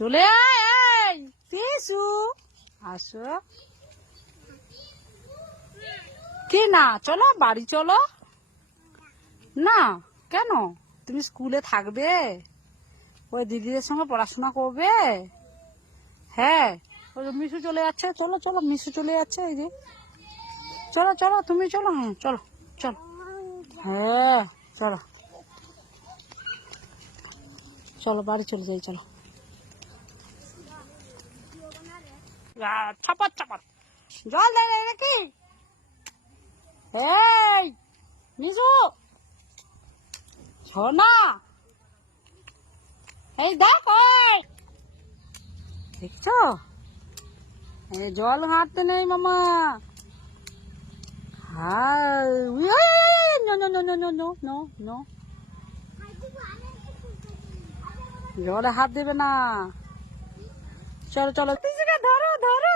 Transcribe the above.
চলে আয় পিসু আসো কি না চলো বাড়ি চলো না কেন তুমি স্কুলে থাকবে ওই দিদিদের সঙ্গে পড়াশোনা করবে হ্যাঁ ওই যে মিশু চলে যাচ্ছে চলো চলো মিশু চলে যাচ্ছে এই যে চলো চলো তুমি চলো হ্যাঁ চলো চলো হ্যাঁ চলো চলো বাড়ি চলে যাই চলো ছাপাত ছাপাত জল দেয় নাকি এই মিশু সোনা এই দেখ দেখছো এই জল ঘাটতে নেই মামা জলে হাত দেবে না চলো চলো ধরো ধরো